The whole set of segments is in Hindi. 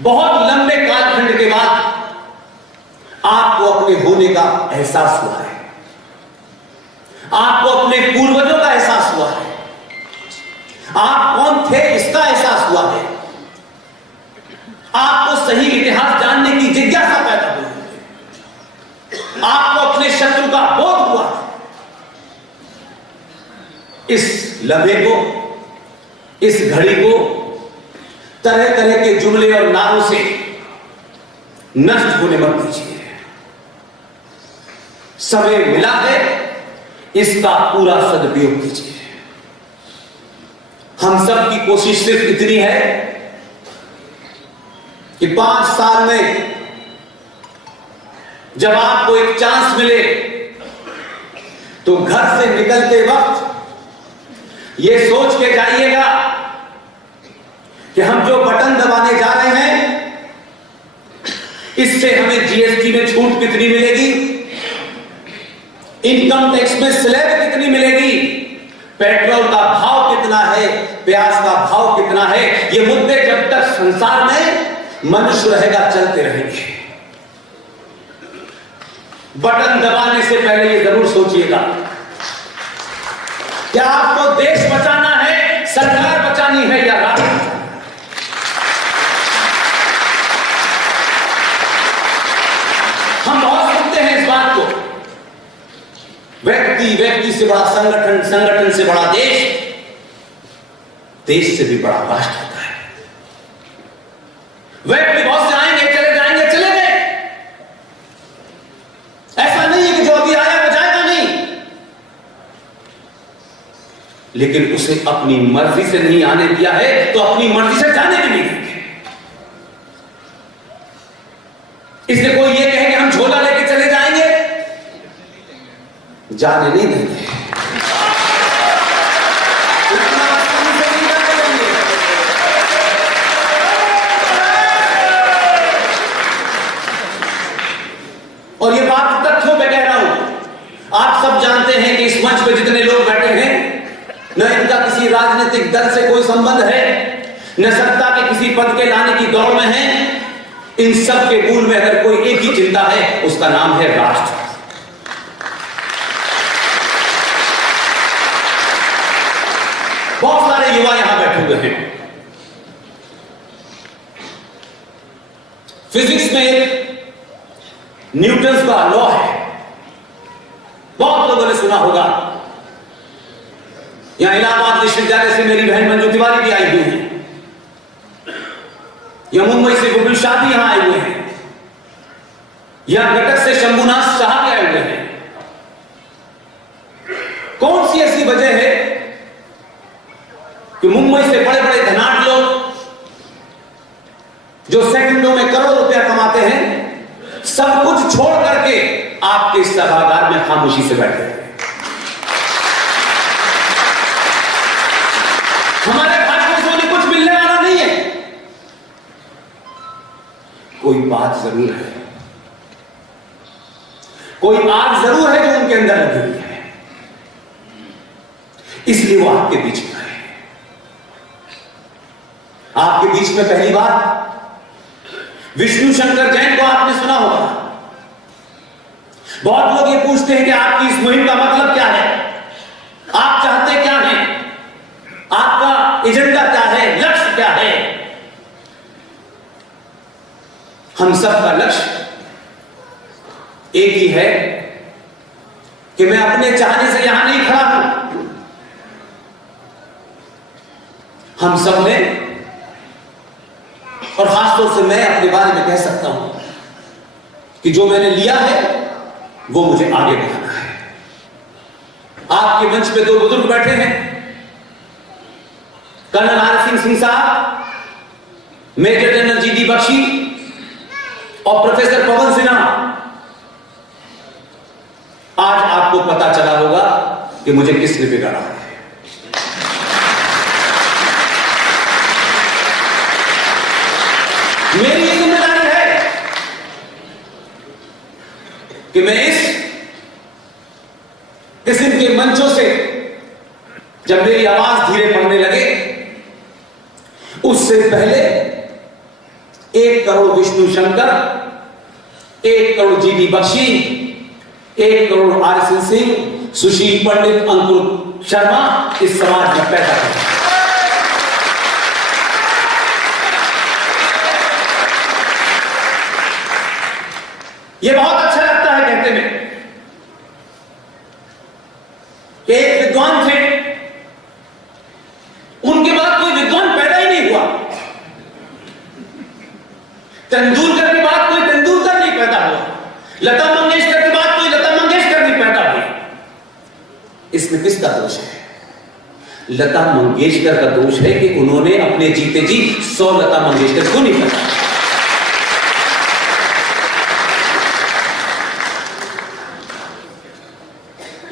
बहुत लंबे कालखंड के बाद आपको अपने होने का एहसास हुआ है, आपको अपने पूर्वजों का एहसास हुआ है, आप कौन थे इसका एहसास हुआ है, आपको सही इतिहास जानने की जिज्ञासा पैदा हुई है, आपको अपने शत्रु का बोध हुआ है। इस लम्हे को, इस घड़ी को तरह तरह के जुमले और नारों से नष्ट होने मत दीजिए। समय मिला है, इसका पूरा सदुपयोग कीजिए। हम सब की कोशिश सिर्फ इतनी है कि 5 साल में जब आपको एक चांस मिले तो घर से निकलते वक्त यह सोच के जाइएगा कि हम जो बटन दबाने जा रहे हैं इससे हमें जीएसटी में छूट कितनी मिलेगी, इनकम टैक्स में स्लैब कितनी मिलेगी, पेट्रोल का भाव कितना है, प्याज का भाव कितना है। ये मुद्दे जब तक संसार में मनुष्य रहेगा चलते रहेंगे। बटन दबाने से पहले ये जरूर सोचिएगा कि आपको देश बचाना है, सरकार बचानी है या राष्ट्र। हम बहुत सुनते हैं इस बात को, व्यक्ति से बड़ा संगठन, संगठन से बड़ा देश, देश से भी बड़ा राष्ट्र होता है। व्यक्ति बहुत से आएंगे, चले जाएंगे, चले गए। ऐसा नहीं है कि जो अभी आया वो जाएगा नहीं, लेकिन उसे अपनी मर्जी से नहीं आने दिया है तो अपनी मर्जी से जाने भी नहीं देंगे। इसलिए कोई ये कहे कि हम झोला लेके चले जाएंगे, जाने नहीं देंगे। और ये बात तथ्यों पे कह रहा हूं। आप सब जानते हैं कि इस मंच पे जितने लोग बैठे हैं, न इनका किसी राजनीतिक दल से कोई संबंध है, न सत्ता के किसी पद के लाने की दौड़ में है। इन सब के मूल में अगर कोई एक ही चिंता है, उसका नाम है राष्ट्र। बहुत सारे युवा यहां बैठे हुए हैं। फिजिक्स में एक न्यूटन का लॉ है, बहुत लोगों ने सुना होगा। यहां इलाहाबाद विश्वविद्यालय से मेरी बहन मंजू तिवारी भी आई हुई है, या मुंबई से गोविंद शाह भी यहां आए हुए हैं, या कटक से शंभुनाथ शाह भी आए हुए हैं। कौन सी ऐसी वजह है कि मुंबई से बड़े बड़े धनाढ्य लोग जो सेकंडों में करोड़ों रुपया कमाते हैं, सब कुछ छोड़ करके आपके सभागार में खामोशी से बैठे हैं? हमारे भाषण से उन्हें कुछ मिलने वाला नहीं है। कोई बात जरूर है, कोई आग जरूर है जो उनके अंदर लगी हुई है, इसलिए वो आपके बीच में आए। आपके बीच में पहली बार विष्णु शंकर जैन को आपने सुना होगा। बहुत लोग ये पूछते हैं कि आपकी इस मुहिम का मतलब क्या है, आप चाहते क्या हैं, आपका एजेंडा क्या है, लक्ष्य क्या है। हम सबका लक्ष्य एक ही है कि मैं अपने चाहने से यहां नहीं खड़ा हूं। हम सब ने, और खासतौर से मैं अपने बारे में कह सकता हूं कि जो मैंने लिया है वो मुझे आगे बढ़ाना है। आपके मंच पे 2 बुजुर्ग बैठे हैं, कर्नल आर सिंह साहब, मेजर जनरल जीडी बख्शी और प्रोफेसर पवन सिन्हा। आज आपको पता चला होगा कि मुझे किसने बिगाड़ा है। मेरी ये जिम्मेदारी है कि मैं इस किस्म के मंचों से जब मेरी आवाज धीरे पड़ने लगे, उससे पहले 1 करोड़ विष्णु शंकर, 1 करोड़ जीडी बख्शी, 1 करोड़ आरएसएन सिंह, सुशील पंडित, अंकुर शर्मा इस समाज में पैदा कर। यह बहुत अच्छा लगता है कहते में कि एक विद्वान थे, उनके बाद कोई विद्वान पैदा ही नहीं हुआ। तेंदुलकर के बाद कोई तेंदुलकर नहीं पैदा हुआ। लता मंगेशकर के बाद कोई लता मंगेशकर नहीं पैदा हुई। इसमें किसका दोष है? लता मंगेशकर का दोष है कि उन्होंने अपने जीते जी 100 लता मंगेशकर क्यों नहीं पैदा।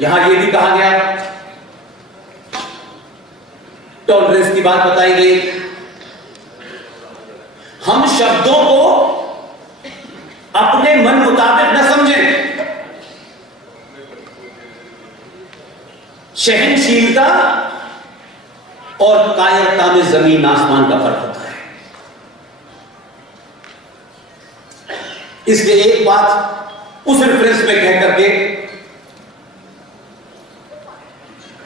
यहां यह भी कहा गया, टॉलरेंस की बात बताई गई, हम शब्दों को अपने मन मुताबिक न समझें। सहनशीलता और कायरता में जमीन आसमान का फर्क होता है। इसलिए एक बात उस रेफरेंस में कह करके,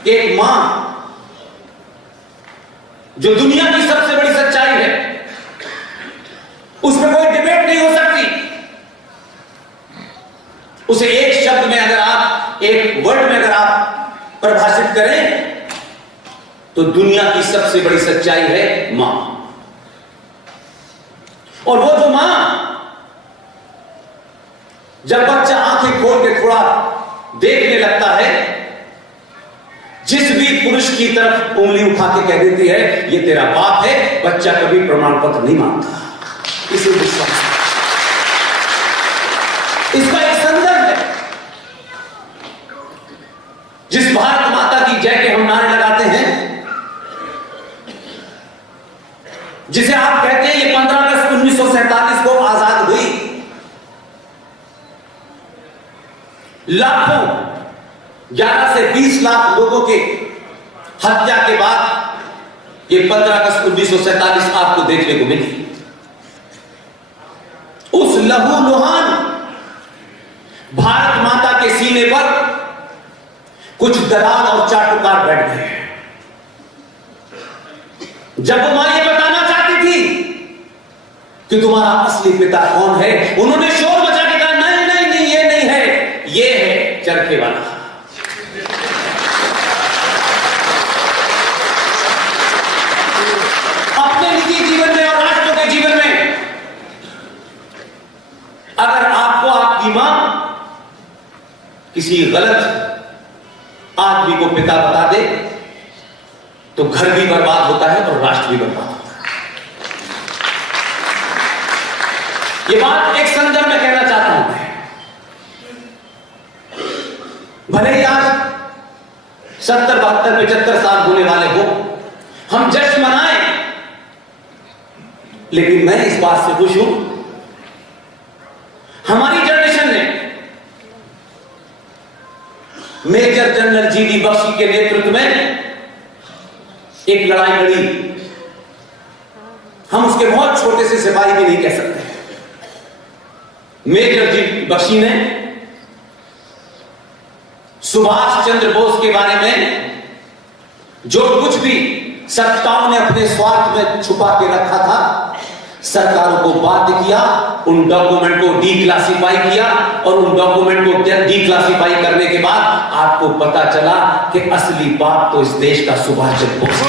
एक मां जो दुनिया की सबसे बड़ी सच्चाई है, उसमें कोई डिबेट नहीं हो सकती। उसे एक शब्द में अगर आप, एक वर्ड में अगर आप परिभाषित करें तो दुनिया की सबसे बड़ी सच्चाई है मां। और वो जो मां जब बच्चा आंखें खोल के थोड़ा देखने लगता है, जिस भी पुरुष की तरफ उंगली उठा के कह देती है ये तेरा बाप है, बच्चा कभी प्रमाण पत्र नहीं मांगता। इसे विश्वास, इसका एक संदर्भ है। जिस भारत माता की जय के हम नारे लगाते हैं, जिसे आप कहते हैं ये 15 अगस्त 1947 को आजाद हुई, लाखों 11 से 20 लाख लोगों के हत्या के बाद ये 15 अगस्त 1947 आपको देखने को मिली। उस लहूलुहान भारत माता के सीने पर कुछ दलाल और चाटुकार बैठ गए। जब वो मां ये बताना चाहती थी कि तुम्हारा असली पिता कौन है, उन्होंने शोर मचा के कहा नहीं नहीं नहीं, ये नहीं है, ये है चरखे वाला। अपने निजी जीवन में और राष्ट्र के जीवन में अगर आपको आपकी मां किसी गलत आदमी को पिता बता दे तो घर भी बर्बाद होता है और राष्ट्र भी बर्बाद होता है। यह बात एक संदर्भ में कहना चाहता हूं मैं। भले ही आज 70, 72, 75 साल होने वाले हो, हम जश्न मनाएं, लेकिन मैं इस बात से खुश हूं, हमारी जनरेशन ने मेजर जनरल जीडी बख्शी के नेतृत्व में एक लड़ाई लड़ी। हम उसके बहुत छोटे से सिपाही भी नहीं कह सकते। मेजर जीडी बख्शी ने सुभाष चंद्र बोस के बारे में जो कुछ भी सत्ताओं ने अपने स्वार्थ में छुपा के रखा था, सरकारों को बाध्य किया, उन डॉक्यूमेंट को डीक्लासिफाई किया, और उन डॉक्यूमेंट को डीक्लासिफाई करने के बाद आपको पता चला कि असली बात तो इस देश का सुभाष चंद्र बोस है।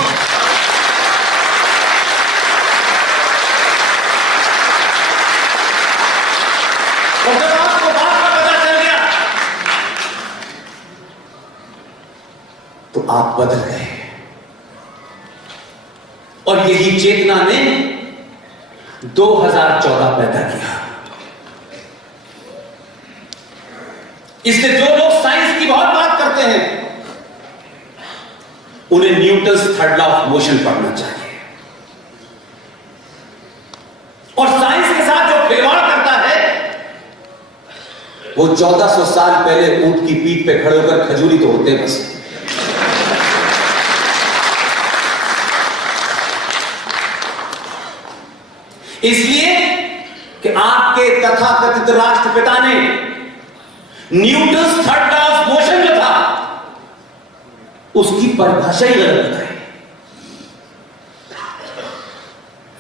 और जब आपको बात का पता चल गया तो आप बदल गए। और यही चेतना ने 2014 पैदा किया। इससे जो लोग साइंस की बहुत बात करते हैं, उन्हें Newton's third law of motion पढ़ना चाहिए। और साइंस के साथ जो खिलवाड़ करता है, वो 1400 साल पहले ऊंट की पीठ पे खड़े होकर खजूरी तोड़ते बस। इसलिए कि आपके तथाकथित राष्ट्रपिता ने Newton third law of motion जो था उसकी परिभाषा ही गलत बताई।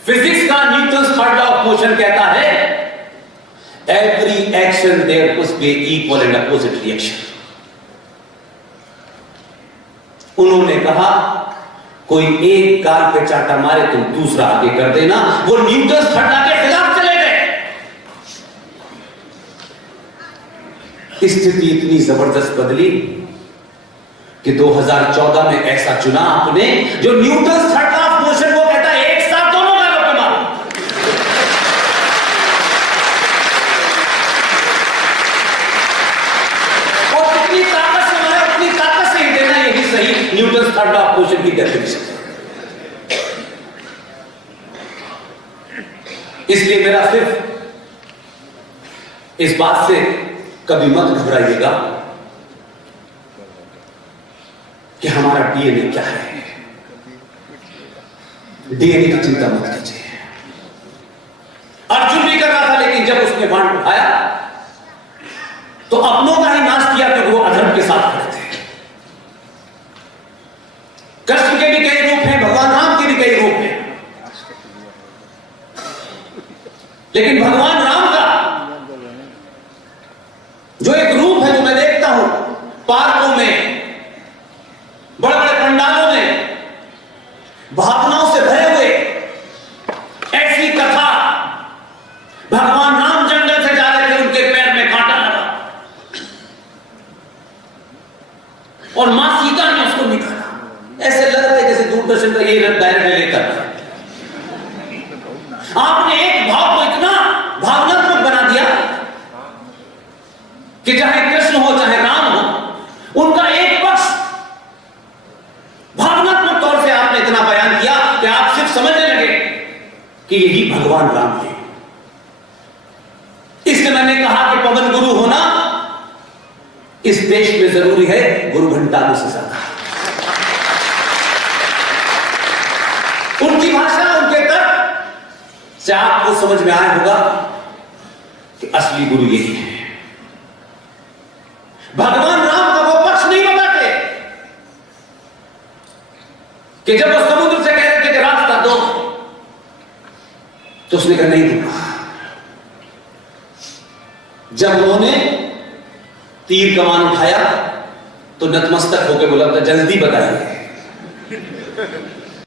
फिजिक्स का Newton third law of motion कहता है every action there must be equal and opposite reaction. उन्होंने कहा कोई एक गाल पे चाटा मारे तुम दूसरा आगे कर देना। वो न्यूटन थर्ड लॉ के खिलाफ चले गए। स्थिति इतनी जबरदस्त बदली कि 2014 में ऐसा चुना आपने जो Newton third law of motion को कहता है एक साथ दोनों गालों पे मारो। और कितनी ताकत से मारे उतनी ताकत से ही देना, यही सही Newton third law of motion की डेफिनेशन। इसलिए मेरा सिर्फ इस बात से कभी मत घबराइएगा कि हमारा डीएनए क्या है। डीएनए की चिंता मत कीजिए। अर्जुन भी कर रहा था, लेकिन जब उसने बाण उठाया तो अपनों का ही नाश किया क्योंकि वो अधर्म के साथ खड़े थे। कृष्ण के भी कई रूप हैं, भगवान राम के भी कई रूप हैं, लेकिन भगवान राम का जो एक रूप है जो मैं देखता हूं पार्कों में, बड़े बड़े पंडालों में, भावनाओं से भरे हुए, ऐसी कथा भगवान राम जंगल से जा रहे थे, उनके पैर में कांटा लगा और मां सीता ने उसको निकाला। ऐसे लग रहा है जैसे दूरदर्शन का ये डायरेक्ट लेकर आपने एक भाव को इतना भावनात्मक बना दिया कि चाहे कृष्ण हो चाहे राम हो, उनका एक पक्ष भावनात्मक तौर से आपने इतना बयान किया कि आप सिर्फ समझने लगे कि यही भगवान राम है। इसलिए मैंने कहा कि पवन गुरु होना इस देश में जरूरी है गुरु घंटाओं से ज्यादा। उनकी भाषा, उनके तर्क से आपको समझ में आया होगा कि असली गुरु यही है। भगवान राम का वो पक्ष नहीं बताते कि जब वो समुद्र से कह रहे थे कि रास्ता दो, तो उसने कहा नहीं दूंगा। जब उन्होंने तीर कमान उठाया तो नतमस्तक होकर बोला था जल्दी बताइए।